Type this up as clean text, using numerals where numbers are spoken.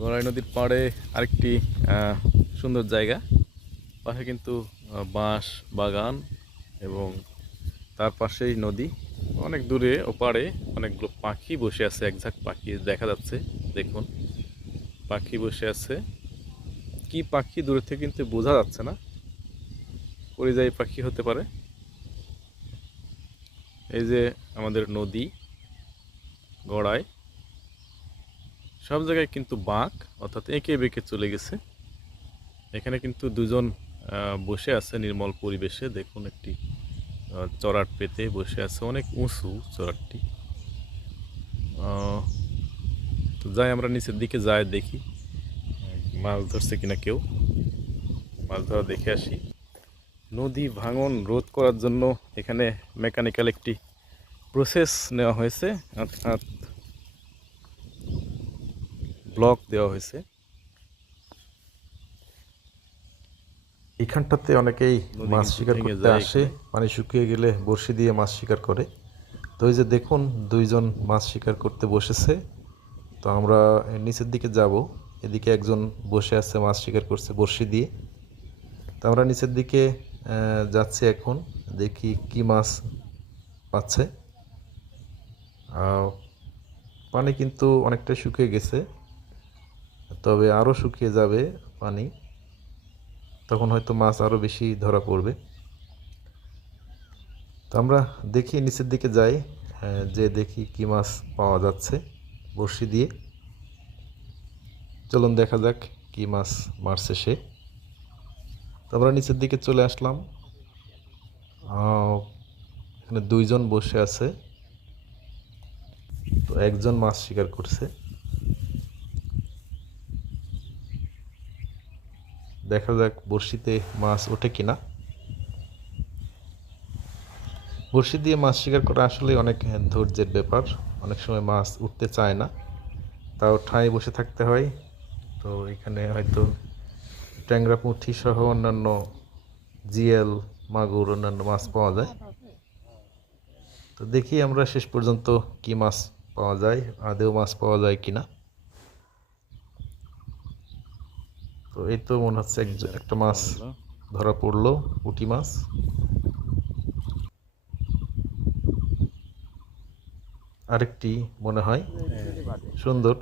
গড়াই নদীর পাড়ে আরেকটি সুন্দর জায়গা। পাশে কিন্তু বাঁশ বাগান এবং তার পাশেই নদী। অনেক দূরে ওপারে অনেকগুলো পাখি বসে আছে, এক ঝাঁক পাখি দেখা যাচ্ছে। দেখুন, পাখি বসে আছে। কি পাখি দূরে থেকে কিন্তু বোঝা যাচ্ছে না, পরিযায়ী পাখি হতে পারে। এই যে আমাদের নদী গড়াই, সব জায়গায় কিন্তু বাঁক, অর্থাৎ এঁকে বেঁকে চলে গেছে। এখানে কিন্তু দুজন বসে আছে নির্মল পরিবেশে। দেখুন, একটি চড়াট পেতে বসে আছে, অনেক উঁচু চড়াটটি। তো যাই, আমরা নিচের দিকে যাই, দেখি মাছ ধরছে কিনা কেউ। মাছ ধরা দেখে আসি। নদী ভাঙন রোধ করার জন্য এখানে মেকানিক্যাল একটি প্রসেস নেওয়া হয়েছে, অর্থাৎ ব্লক দেওয়া হয়েছে। এইখানটাতে অনেকেই নদী মাছ কিন্তু শিকার ভেঙে করতে যায় আসে, এখানে। পানি শুকিয়ে গেলে বড়শি দিয়ে মাছ শিকার করে। তো এই যে দেখুন, দুইজন মাছ শিকার করতে বসেছে। তো আমরা নিচের দিকে যাব। এদিকে একজন বসে আছে, মাছ শিকার করছে বড়শি দিয়ে। তো আমরা নিচের দিকে যাচ্ছি এখন, দেখি কি মাছ পাচ্ছে। পানি কিন্তু অনেকটা শুকিয়ে গেছে, তবে আরও শুকিয়ে যাবে পানি, তখন হয়তো মাছ আরও বেশি ধরা পড়বে। তো আমরা দেখি নিচের দিকে যাই, যে দেখি কি মাছ পাওয়া যাচ্ছে বড়শি দিয়ে। চলুন দেখা যাক কি মাছ মারছে সে। তো আমরা নিচের দিকে চলে আসলাম। এখানে দুইজন বসে আছে, তো একজন মাছ শিকার করছে। দেখা যাক বড়শিতে মাছ ওঠে কিনা। বড়শি দিয়ে মাছ শিকার করা আসলে অনেক ধৈর্যের ব্যাপার। অনেক সময় মাছ উঠতে চায় না, তাও ঠায় বসে থাকতে হয়। তো এখানে হয়তো ট্যাংরা পুঁটি সহ অন্যান্য জিএল, মাগুর, অন্যান্য মাছ পাওয়া যায়। তো দেখি আমরা শেষ পর্যন্ত কি মাছ পাওয়া যায়, আদেও মাছ পাওয়া যায় কিনা। তো এই তো মনে হচ্ছে একটা মাছ ধরা পড়লো, পুঁটি মাছ। আরেকটি মনে হয় সুন্দর।